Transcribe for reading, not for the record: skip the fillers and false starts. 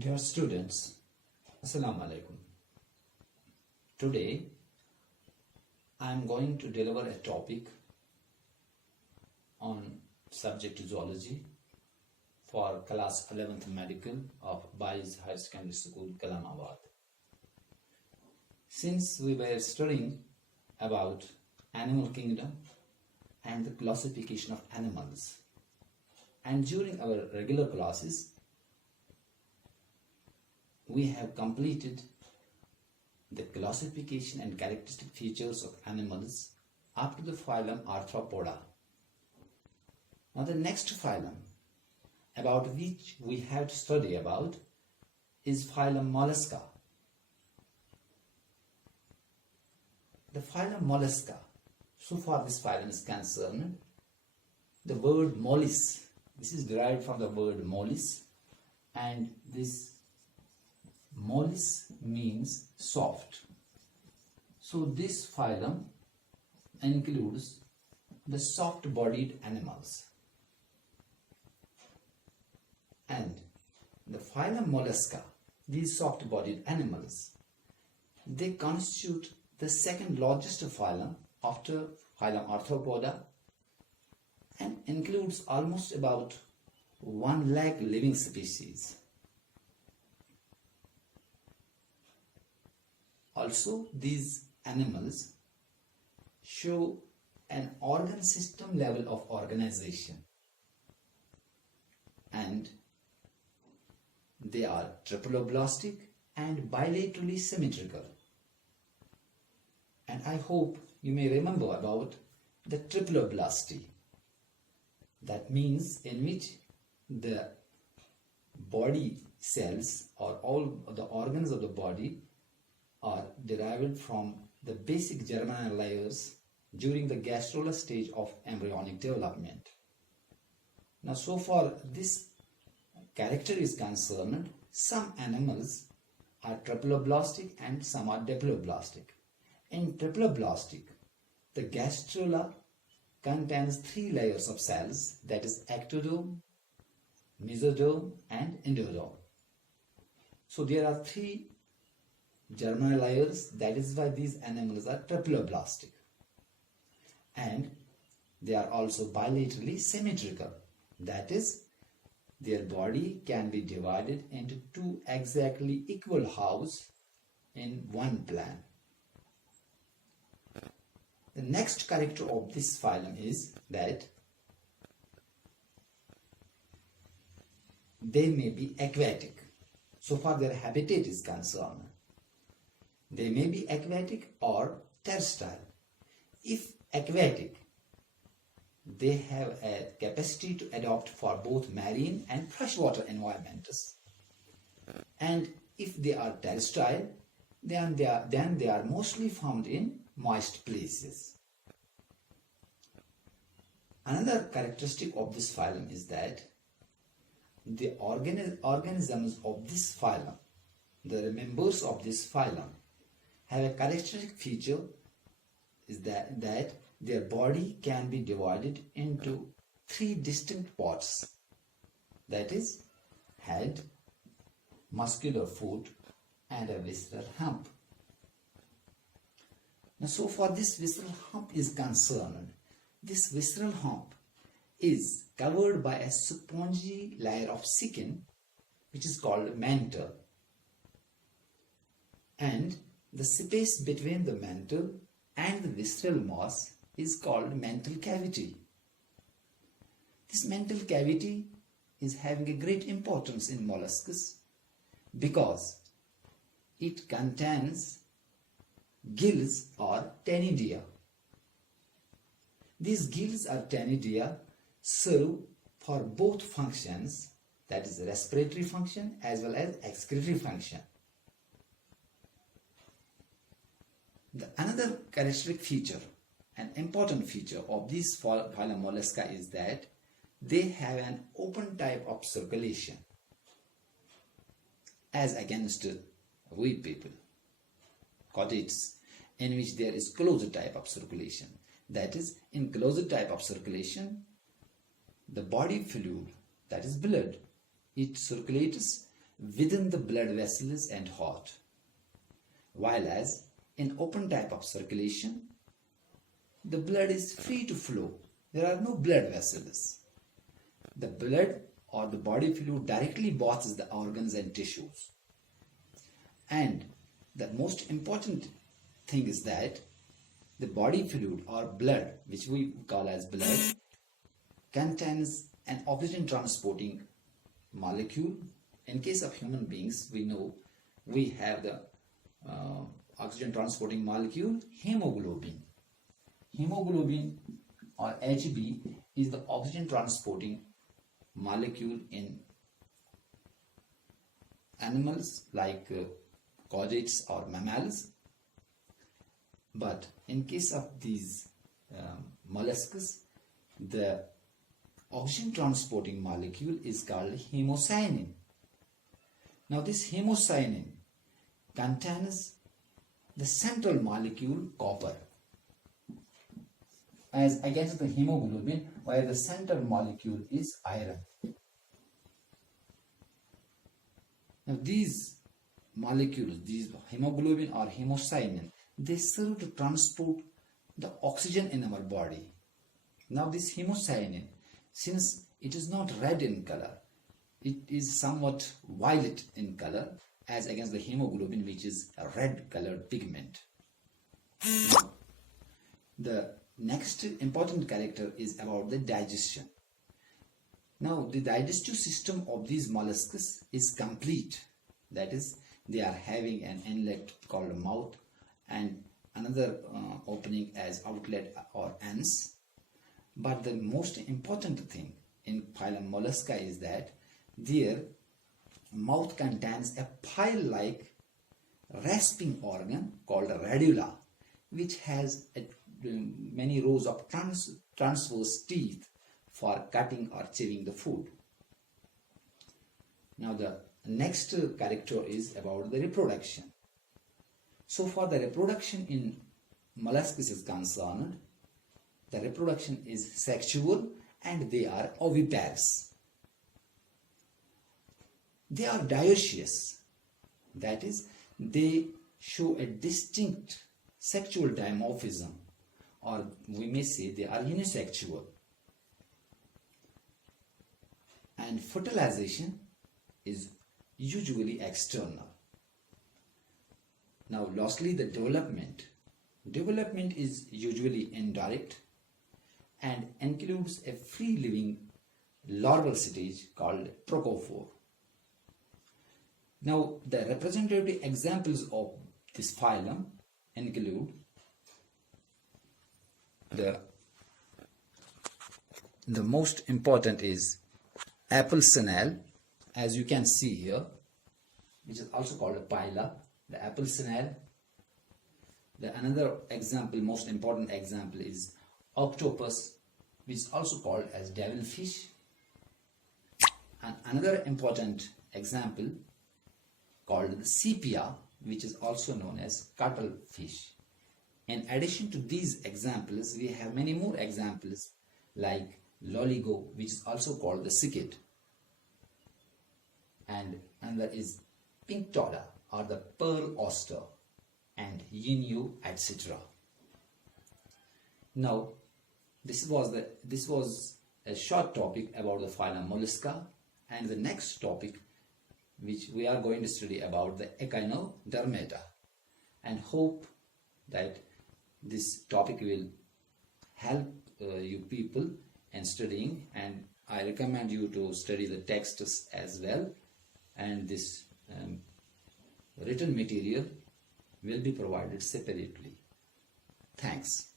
Dear students, Assalamu alaikum. Today I am going to deliver a topic on subject zoology for class 11th medical of Boys Higher Secondary School, Kalamabad. Since we were studying about animal kingdom and the classification of animals, and during our regular classes we have completed the classification and characteristic features of animals up to the phylum Arthropoda. Now the next phylum about which we have to study about is phylum Mollusca. The phylum Mollusca, so far this phylum is concerned, the word mollis, this is derived from the word mollis, and this mollis means soft. So this phylum includes the soft-bodied animals. And the phylum Mollusca, these soft-bodied animals, they constitute the second largest phylum after phylum Arthropoda and includes almost about 1 lakh living species. Also, these animals show an organ system level of organization, and they are triploblastic and bilaterally symmetrical. And I hope you may remember about the triploblasty. That means in which the body cells or all the organs of the body are derived from the basic germinal layers during the gastrula stage of embryonic development. Now, so far this character is concerned, some animals are triploblastic and some are diploblastic. In triploblastic, the gastrula contains 3 layers of cells, that is ectoderm, mesoderm and endoderm. So there are 3 germinal layers, that is why these animals are triploblastic. And they are also bilaterally symmetrical, that is, their body can be divided into 2 exactly equal halves in one plan. The next character of this phylum is that they may be aquatic. So far their habitat is concerned. They may be aquatic or terrestrial. If aquatic, they have a capacity to adapt for both marine and freshwater environments. And if they are terrestrial, then they are mostly found in moist places. Another characteristic of this phylum is that the organisms of this phylum, the members of this phylum, have a characteristic feature is that their body can be divided into 3 distinct parts, that is head, muscular foot and a visceral hump. Now, so far this visceral hump is concerned, this visceral hump is covered by a spongy layer of skin which is called mantle, and the space between the mantle and the visceral mass is called mantle cavity. This mantle cavity is having a great importance in molluscs because it contains gills or ctenidia. These gills or ctenidia serve for both functions, that is respiratory function as well as excretory function. Another characteristic feature, an important feature of this phylum Mollusca is that they have an open type of circulation as against we people, chordates, in which there is closed type of circulation. That is, in closed type of circulation, the body fluid, that is blood, it circulates within the blood vessels and heart, while as in open type of circulation, the blood is free to flow. There are no blood vessels. The blood or the body fluid directly bathes the organs and tissues. And the most important thing is that the body fluid or blood, which we call as blood, contains an oxygen transporting molecule. In case of human beings, we know we have the oxygen transporting molecule hemoglobin. Hemoglobin or Hb is the oxygen transporting molecule in animals like chordates or mammals. But in case of these molluscs, the oxygen transporting molecule is called hemocyanin. Now this hemocyanin contains the central molecule copper as against the hemoglobin, where the central molecule is iron. Now these molecules, these hemoglobin or hemocyanin, they serve to transport the oxygen in our body. Now this hemocyanin, since it is not red in color, it is somewhat violet in color as against the hemoglobin, which is a red colored pigment. Now, the next important character is about the digestion. Now the digestive system of these molluscs is complete. That is, they are having an inlet called a mouth and another opening as outlet or anus. But the most important thing in phylum Mollusca is that their mouth contains a pile-like rasping organ called a radula, which has many rows of transverse teeth for cutting or chewing the food. Now the next character is about the reproduction. So for the reproduction in molluscs is concerned, the reproduction is sexual and they are oviparous. They are dioecious, that is, they show a distinct sexual dimorphism, or we may say they are unisexual. And fertilization is usually external. Now lastly, the development. Development is usually indirect and includes a free-living larval stage called procophore. Now the representative examples of this phylum include the most important is apple snail, as you can see here, which is also called a pila, the apple snail. The another example, most important example, is octopus, which is also called as devilfish. And another important example called the sepia, which is also known as cuttlefish. In addition to these examples, we have many more examples like loligo, which is also called the cicad, and another is pink todda or the pearl oyster, and yin, etc. Now this was a short topic about the phylum Mollusca, and the next topic which we are going to study about the echinodermata, and hope that this topic will help you people in studying, and I recommend you to study the texts as well, and this written material will be provided separately. Thanks.